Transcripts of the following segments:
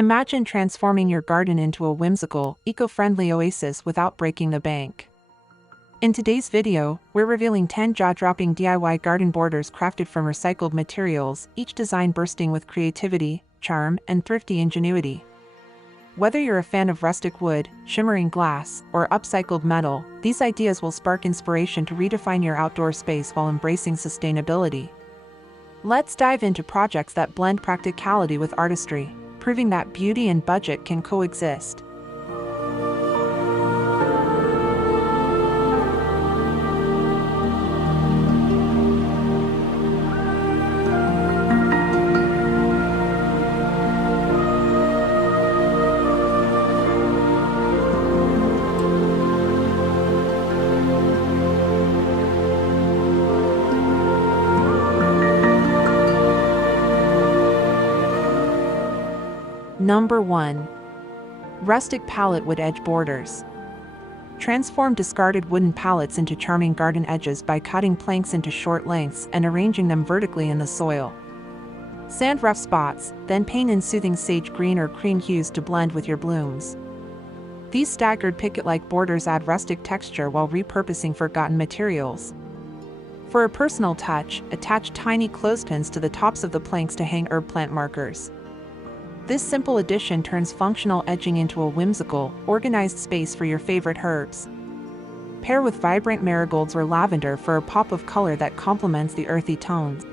Imagine transforming your garden into a whimsical, eco-friendly oasis without breaking the bank. In today's video, we're revealing 10 jaw-dropping DIY garden borders crafted from recycled materials, each design bursting with creativity, charm, and thrifty ingenuity. Whether you're a fan of rustic wood, shimmering glass, or upcycled metal, these ideas will spark inspiration to redefine your outdoor space while embracing sustainability. Let's dive into projects that blend practicality with artistry, proving that beauty and budget can coexist. Number 1. Rustic Pallet Wood Edge Borders. Transform discarded wooden pallets into charming garden edges by cutting planks into short lengths and arranging them vertically in the soil. Sand rough spots, then paint in soothing sage green or cream hues to blend with your blooms. These staggered picket-like borders add rustic texture while repurposing forgotten materials. For a personal touch, attach tiny clothespins to the tops of the planks to hang herb plant markers. This simple addition turns functional edging into a whimsical, organized space for your favorite herbs. Pair with vibrant marigolds or lavender for a pop of color that complements the earthy tones.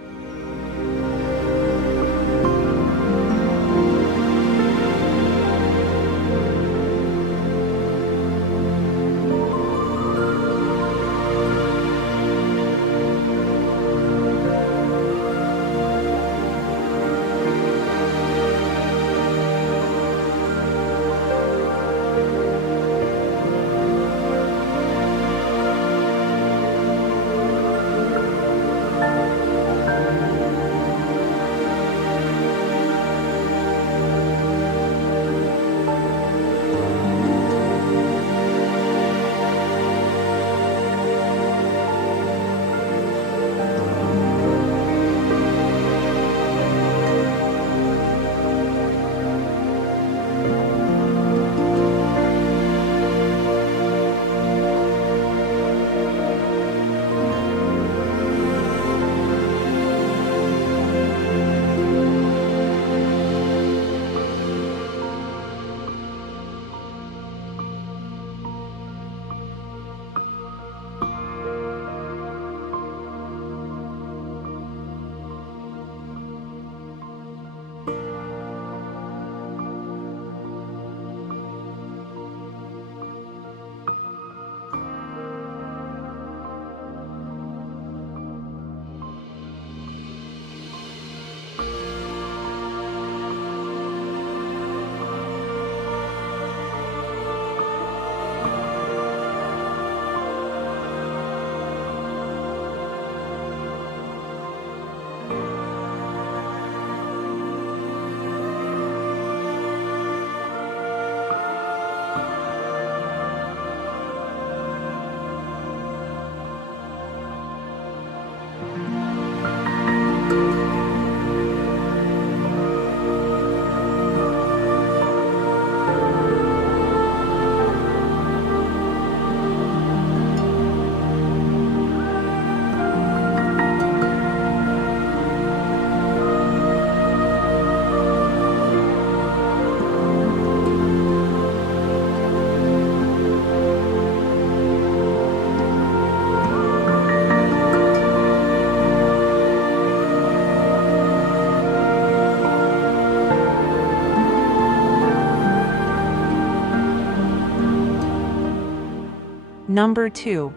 Number 2.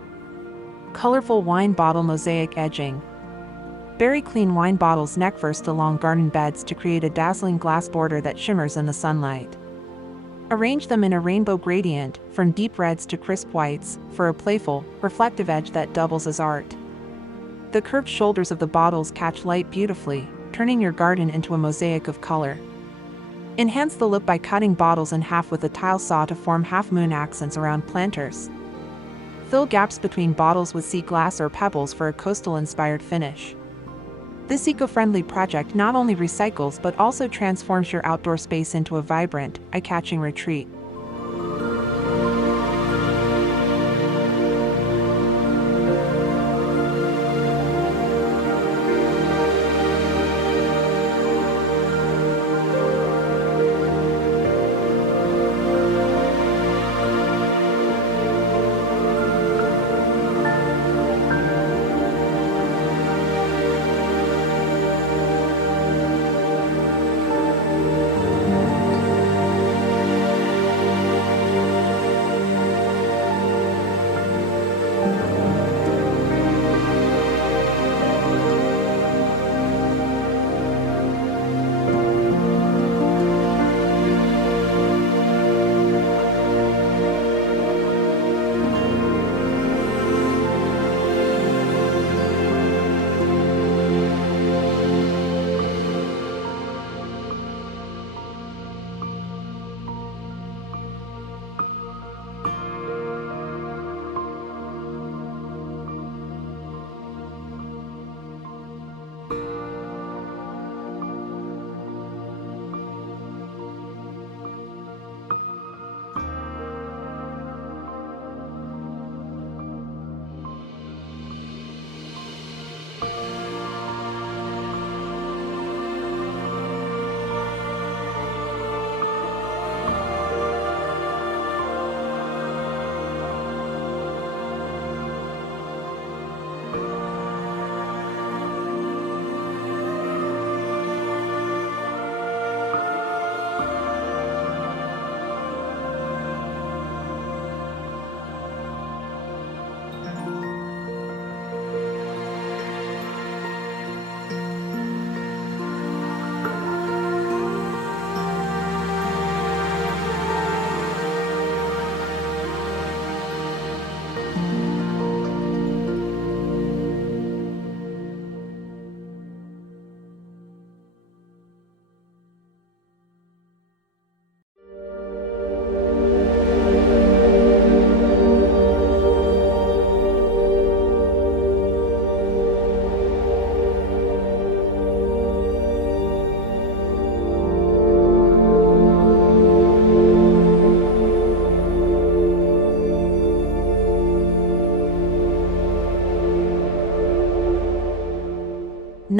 Colorful Wine Bottle Mosaic Edging. Berry clean wine bottles neck first along garden beds to create a dazzling glass border that shimmers in the sunlight. Arrange them in a rainbow gradient, from deep reds to crisp whites, for a playful, reflective edge that doubles as art. The curved shoulders of the bottles catch light beautifully, turning your garden into a mosaic of color. Enhance the look by cutting bottles in half with a tile saw to form half-moon accents around planters. Fill gaps between bottles with sea glass or pebbles for a coastal-inspired finish. This eco-friendly project not only recycles but also transforms your outdoor space into a vibrant, eye-catching retreat.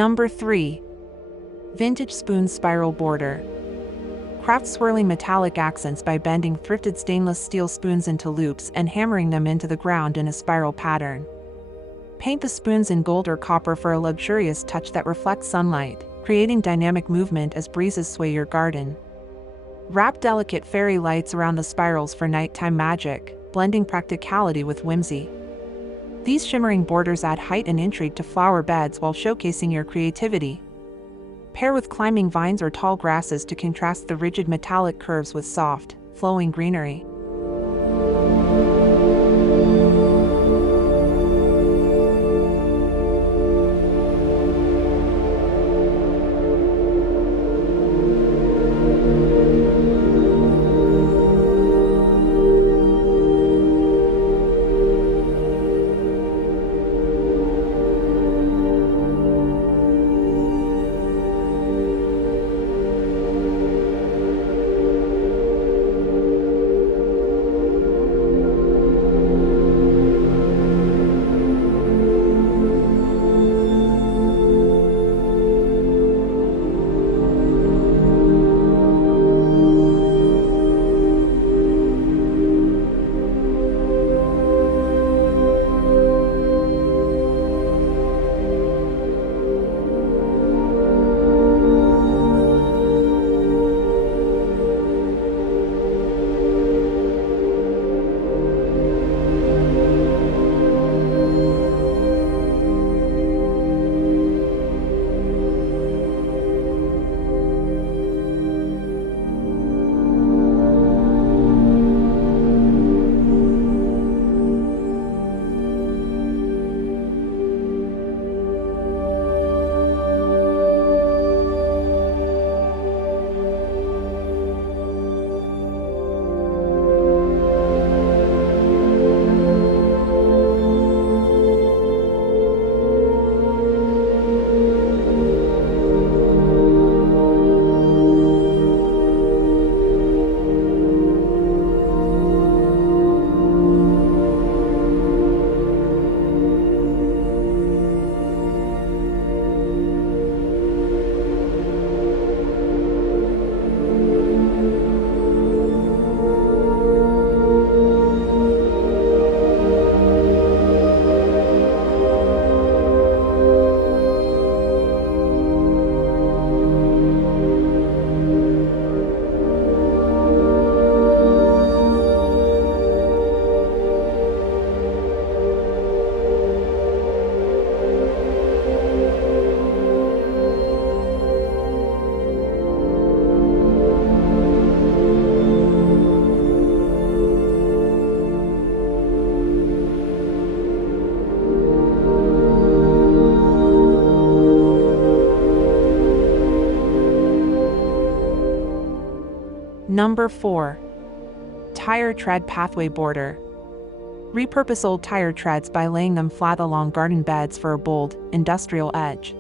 Number 3. Vintage Spoon Spiral Border. Craft swirling metallic accents by bending thrifted stainless steel spoons into loops and hammering them into the ground in a spiral pattern. Paint the spoons in gold or copper for a luxurious touch that reflects sunlight, creating dynamic movement as breezes sway your garden. Wrap delicate fairy lights around the spirals for nighttime magic, blending practicality with whimsy. These shimmering borders add height and intrigue to flower beds while showcasing your creativity. Pair with climbing vines or tall grasses to contrast the rigid metallic curves with soft, flowing greenery. Number 4. Tire tread pathway border. Repurpose old tire treads by laying them flat along garden beds for a bold, industrial edge.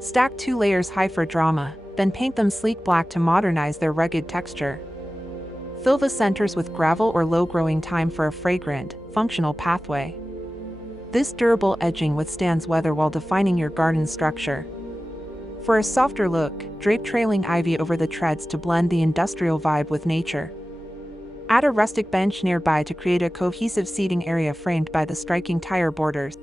Stack 2 layers high for drama, then paint them sleek black to modernize their rugged texture. Fill the centers with gravel or low-growing thyme for a fragrant, functional pathway. This durable edging withstands weather while defining your garden structure. For a softer look, drape trailing ivy over the treads to blend the industrial vibe with nature. Add a rustic bench nearby to create a cohesive seating area framed by the striking tire borders.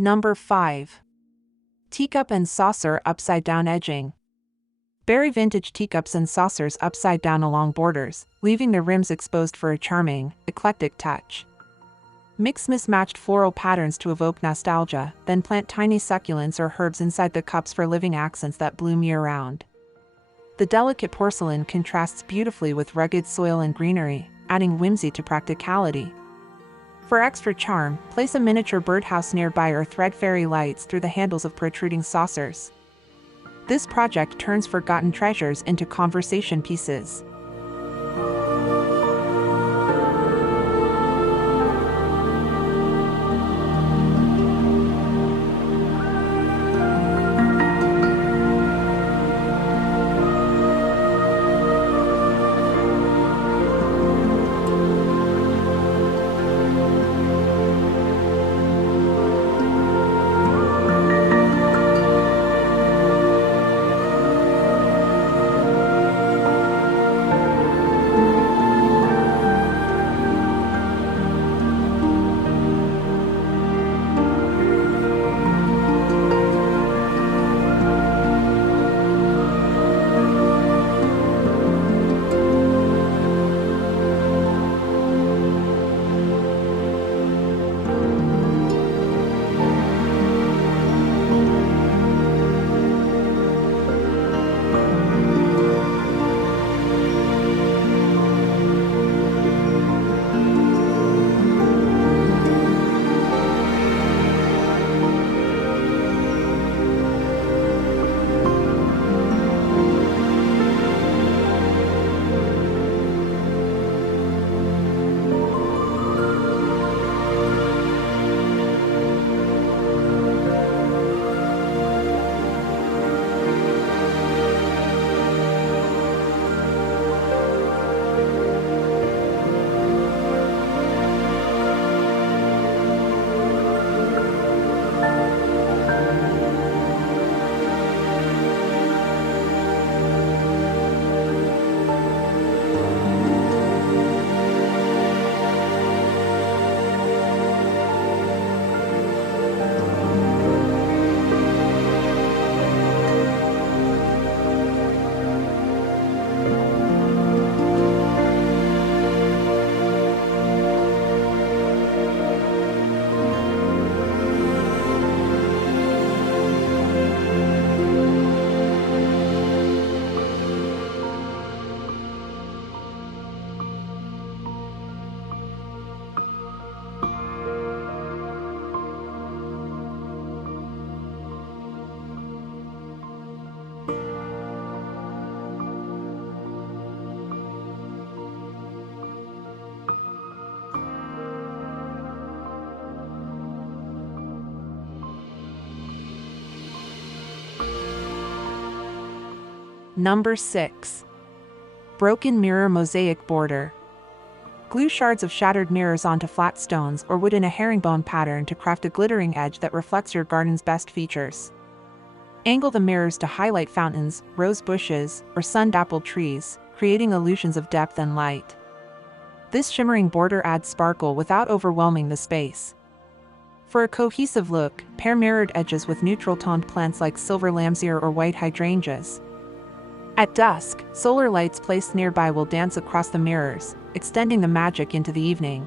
Number 5. Teacup and saucer upside-down edging. Bury vintage teacups and saucers upside down along borders, leaving the rims exposed for a charming, eclectic touch. Mix mismatched floral patterns to evoke nostalgia, then plant tiny succulents or herbs inside the cups for living accents that bloom year-round. The delicate porcelain contrasts beautifully with rugged soil and greenery, adding whimsy to practicality. For extra charm, place a miniature birdhouse nearby or thread fairy lights through the handles of protruding saucers. This project turns forgotten treasures into conversation pieces. Number 6. Broken mirror mosaic border. Glue shards of shattered mirrors onto flat stones or wood in a herringbone pattern to craft a glittering edge that reflects your garden's best features. Angle the mirrors to highlight fountains, rose bushes, or sun-dappled trees, creating illusions of depth and light. This shimmering border adds sparkle without overwhelming the space. For a cohesive look, pair mirrored edges with neutral-toned plants like silver lambsir or white hydrangeas. At dusk, solar lights placed nearby will dance across the mirrors, extending the magic into the evening.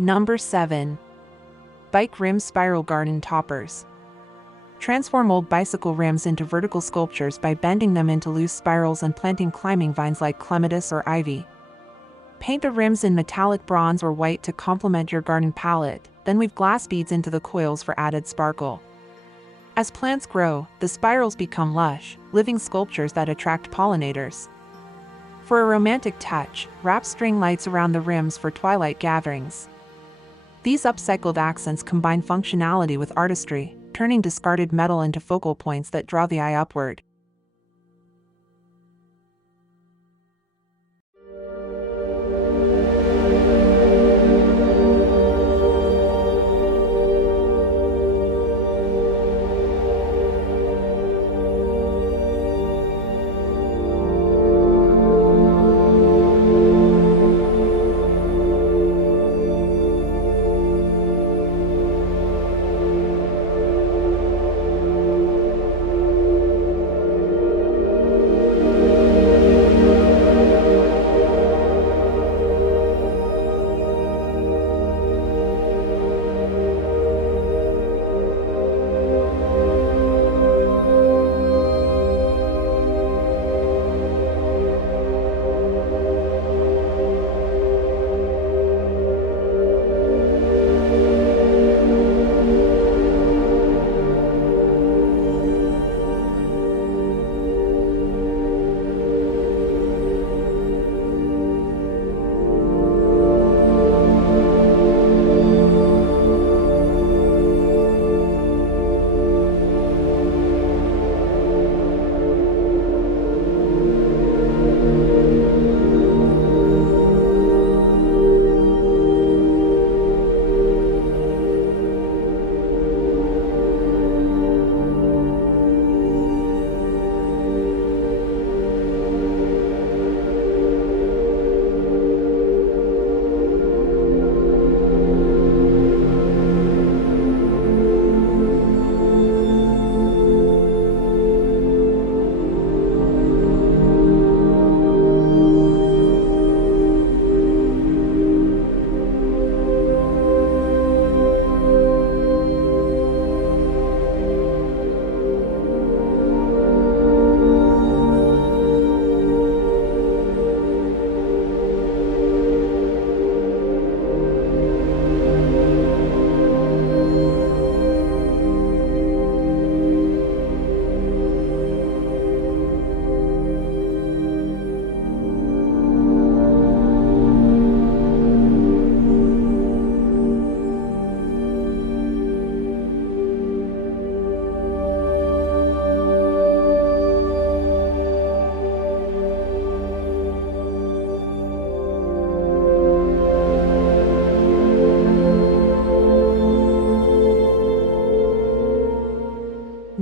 Number 7. Bike rim spiral garden toppers. Transform old bicycle rims into vertical sculptures by bending them into loose spirals and planting climbing vines like clematis or ivy. Paint the rims in metallic bronze or white to complement your garden palette, then weave glass beads into the coils for added sparkle. As plants grow, the spirals become lush, living sculptures that attract pollinators. For a romantic touch, wrap string lights around the rims for twilight gatherings. These upcycled accents combine functionality with artistry, turning discarded metal into focal points that draw the eye upward.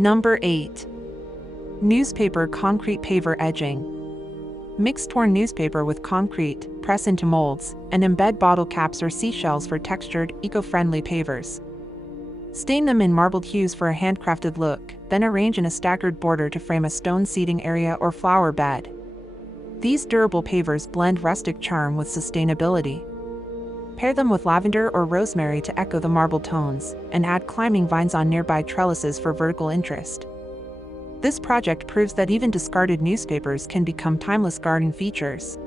Number 8. Newspaper concrete paver edging. Mix torn newspaper with concrete, press into molds, and embed bottle caps or seashells for textured, eco-friendly pavers. Stain them in marbled hues for a handcrafted look, then arrange in a staggered border to frame a stone seating area or flower bed. These durable pavers blend rustic charm with sustainability. Pair them with lavender or rosemary to echo the marble tones, and add climbing vines on nearby trellises for vertical interest. This project proves that even discarded newspapers can become timeless garden features.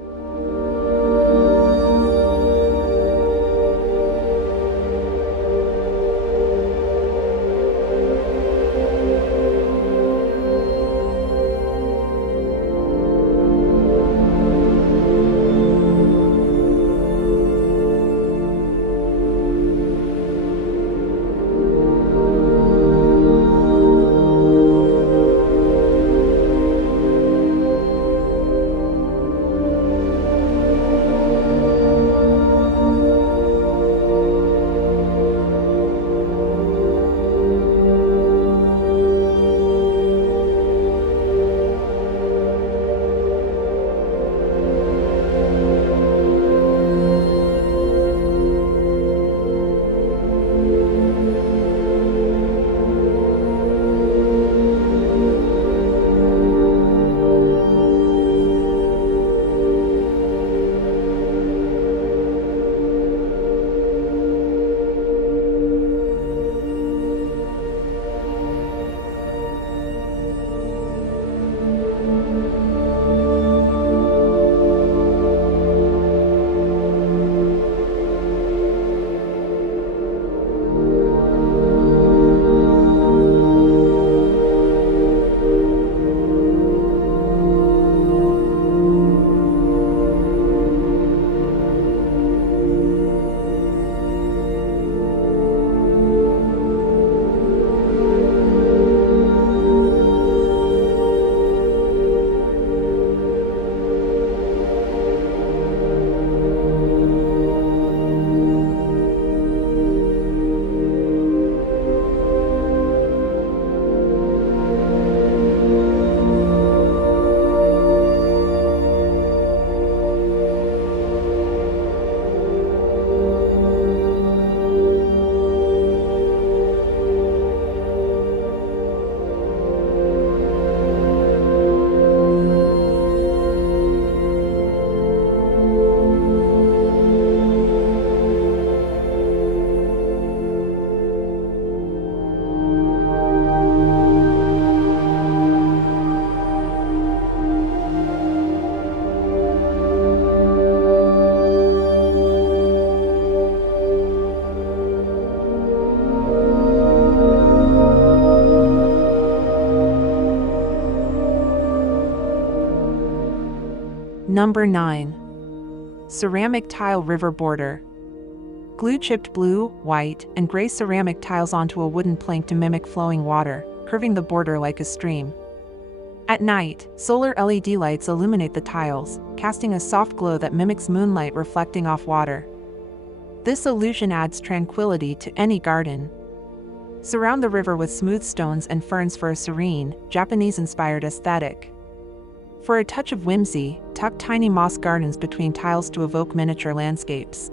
Number 9. Ceramic tile river border. Glue chipped blue, white, and gray ceramic tiles onto a wooden plank to mimic flowing water, curving the border like a stream. At night, solar LED lights illuminate the tiles, casting a soft glow that mimics moonlight reflecting off water. This illusion adds tranquility to any garden. Surround the river with smooth stones and ferns for a serene, Japanese-inspired aesthetic. For a touch of whimsy, tuck tiny moss gardens between tiles to evoke miniature landscapes.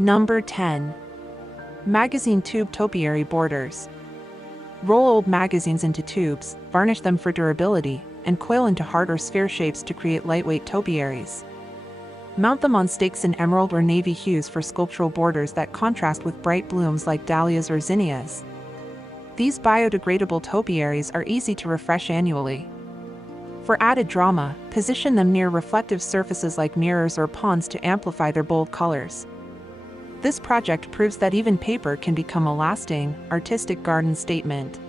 Number 10. Magazine Tube Topiary Borders. Roll old magazines into tubes, varnish them for durability, and coil into heart or sphere shapes to create lightweight topiaries. Mount them on stakes in emerald or navy hues for sculptural borders that contrast with bright blooms like dahlias or zinnias. These biodegradable topiaries are easy to refresh annually. For added drama, position them near reflective surfaces like mirrors or ponds to amplify their bold colors. This project proves that even paper can become a lasting, artistic garden statement.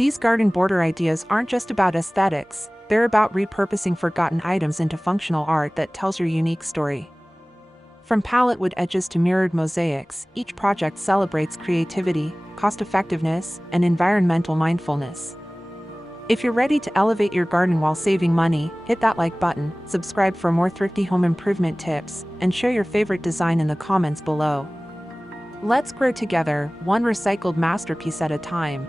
These garden border ideas aren't just about aesthetics, they're about repurposing forgotten items into functional art that tells your unique story. From pallet wood edges to mirrored mosaics, each project celebrates creativity, cost-effectiveness, and environmental mindfulness. If you're ready to elevate your garden while saving money, hit that like button, subscribe for more thrifty home improvement tips, and share your favorite design in the comments below. Let's grow together, one recycled masterpiece at a time.